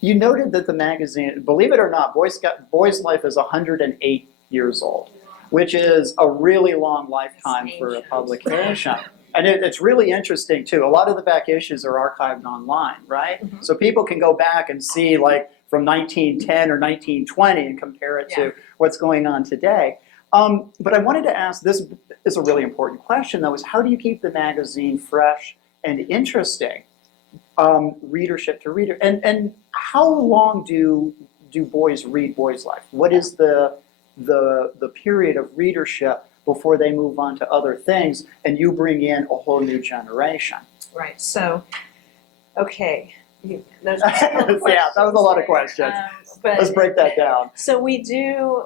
You noted that the magazine, believe it or not, Boy's Life is 108 years old, which is a really long lifetime for a publication. And it's really interesting, too. A lot of the back issues are archived online, right? Mm-hmm. So people can go back and see, like, from 1910 or 1920 and compare it to what's going on today. But I wanted to ask, this is a really important question, though, is how do you keep the magazine fresh and interesting, readership to reader? And how long do boys read Boy's Life? What is the period of readership before they move on to other things and you bring in a whole new generation? Right, so, okay. Those Yeah, that was a lot of questions. Let's break that down. So we do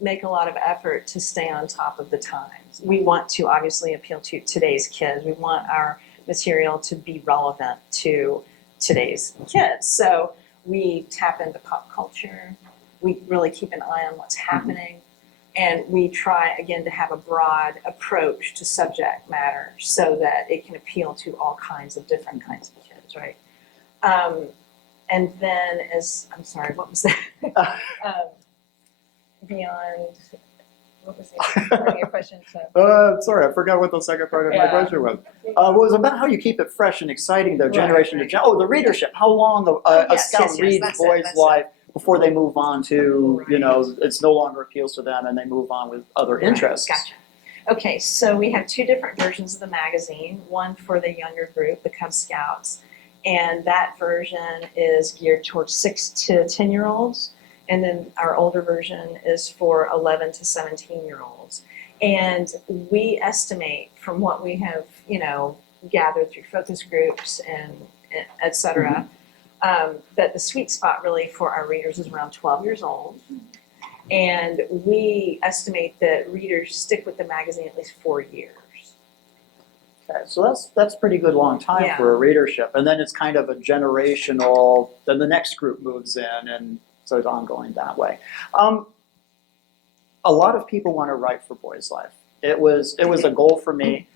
make a lot of effort to stay on top of the times. We want to obviously appeal to today's kids. We want our material to be relevant to today's kids. So we tap into pop culture. We really keep an eye on what's happening. And we try, again, to have a broad approach to subject matter so that it can appeal to all kinds of different kinds of kids, right? And then I'm sorry, what was that? Beyond, what was the part of your question? Sorry, I forgot what the second part of my question was. It was about how you keep it fresh and exciting, though, generation to generation. Oh, the readership. How long a scout reads Boy's Life before they move on to, it's no longer appeals to them and they move on with other interests. Gotcha. Okay, so we have two different versions of the magazine. One for the younger group, the Cub Scouts, and that version is geared towards 6 to 10-year-olds. And then our older version is for 11 to 17-year-olds. And we estimate from what we have, gathered through focus groups and et cetera, that the sweet spot really for our readers is around 12 years old. And we estimate that readers stick with the magazine at least 4 years. Okay, so that's pretty good long time for a readership. And then it's kind of a generational, then the next group moves in, and so it's ongoing that way. A lot of people want to write for Boy's Life. It was a goal for me,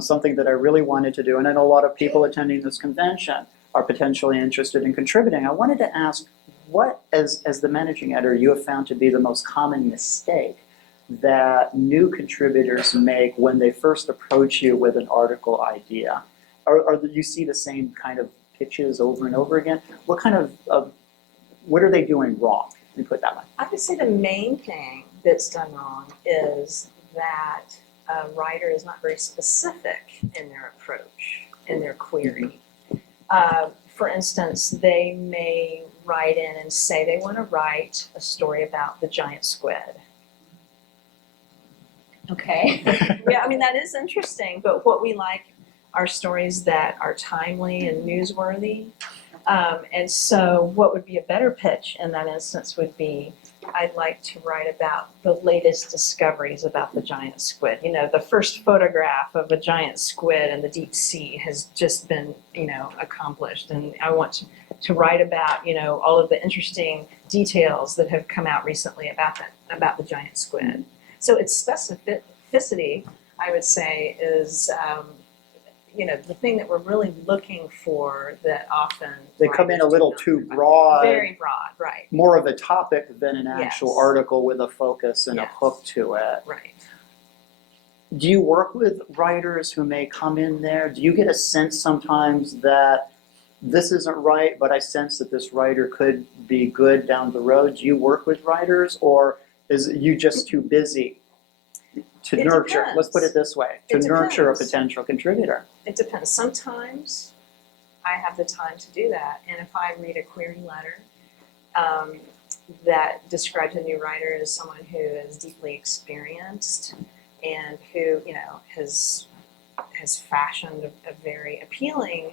something that I really wanted to do, and I know a lot of people attending this convention are potentially interested in contributing. I wanted to ask, what, as the managing editor, you have found to be the most common mistake that new contributors make when they first approach you with an article idea? Or do you see the same kind of pitches over and over again? What kind of what are they doing wrong? Let me put it that way. I would say the main thing that's done wrong is that a writer is not very specific in their approach, in their query. For instance, they may write in and say they want to write a story about the giant squid. Okay. Yeah, I mean, that is interesting, but what we like are stories that are timely and newsworthy. And so what would be a better pitch in that instance would be, I'd like to write about the latest discoveries about the giant squid. The first photograph of a giant squid in the deep sea has just been, accomplished. And I want to write about, all of the interesting details that have come out recently about the giant squid. So its specificity, I would say, is the thing that we're really looking for that often they come in a little too broad. Very broad, right. More of a topic than an actual article with a focus and a hook to it. Right. Do you work with writers who may come in there? Do you get a sense sometimes that this isn't right, but I sense that this writer could be good down the road? Do you work with writers, or is you just too busy to nurture? Depends. Let's put it this way, to nurture a potential contributor. It depends. Sometimes I have the time to do that, and if I read a query letter that describes a new writer as someone who is deeply experienced and who has fashioned a very appealing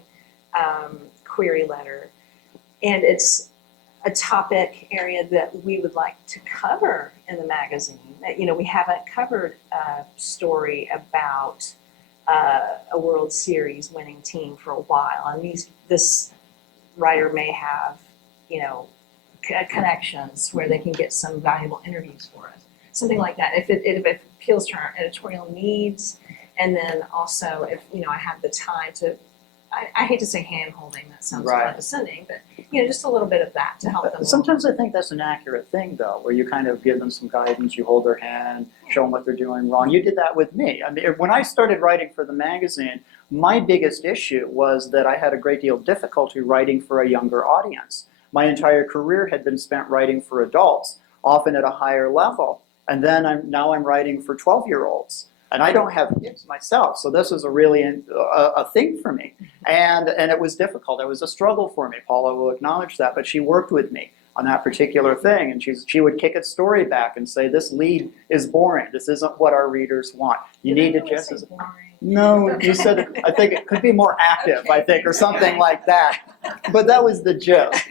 query letter, and it's a topic area that we would like to cover in the magazine. We haven't covered a story about a World Series winning team for a while, and this writer may have, connections where they can get some valuable interviews for us, something like that. If it appeals to our editorial needs, and then also if I have the time to I hate to say hand-holding, that sounds Right. condescending, but, just a little bit of that to help them. Sometimes I think that's an accurate thing, though, where you kind of give them some guidance, you hold their hand, show them what they're doing wrong. You did that with me. I mean, when I started writing for the magazine, my biggest issue was that I had a great deal of difficulty writing for a younger audience. My entire career had been spent writing for alts, often at a higher level, and then now I'm writing for 12-year-olds. And I don't have kids myself, so this was a really a thing for me. And it was difficult. It was a struggle for me. Paula will acknowledge that, but she worked with me on that particular thing. And she would kick its story back and say, this lead is boring. This isn't what our readers want. You need to just... No, you said, I think it could be more active, okay. I think, or something like that. But that was the gist.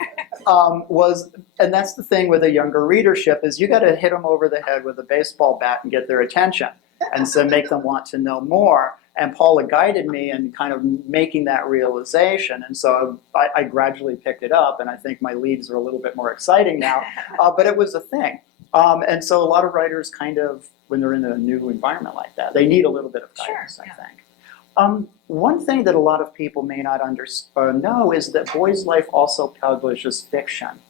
And that's the thing with a younger readership is you got to hit them over the head with a baseball bat and get their attention. And so make them want to know more. And Paula guided me in kind of making that realization. And so I gradually picked it up, and I think my leads are a little bit more exciting now. But it was a thing. And so a lot of writers kind of, when they're in a new environment like that, they need a little bit of guidance, I think. One thing that a lot of people may not know is that Boys Life also publishes fiction.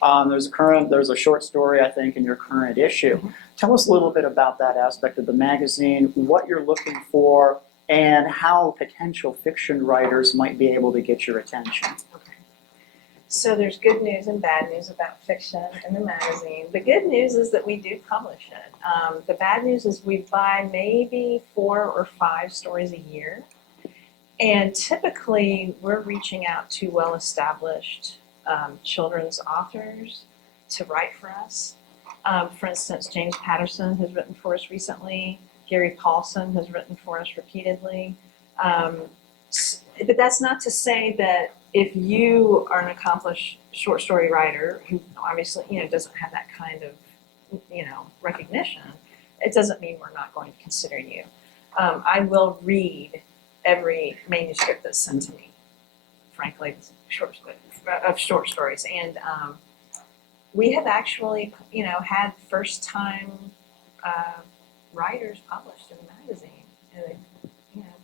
There's a short story, I think, in your current issue. Mm-hmm. Tell us a little bit about that aspect of the magazine, what you're looking for, and how potential fiction writers might be able to get your attention. Okay. So there's good news and bad news about fiction in the magazine. The good news is that we do publish it. The bad news is we buy maybe 4 or 5 stories a year. And typically, we're reaching out to well-established children's authors to write for us. For instance, James Patterson has written for us recently. Gary Paulson has written for us repeatedly. But that's not to say that if you are an accomplished short story writer who obviously doesn't have that kind of recognition, it doesn't mean we're not going to consider you. I will read every manuscript that's sent to me, frankly, of short stories. And we have actually, had first-time writers published in the magazine, and they,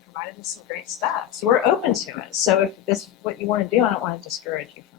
provided us some great stuff. So we're open to it. So if this is what you want to do, I don't want to discourage you from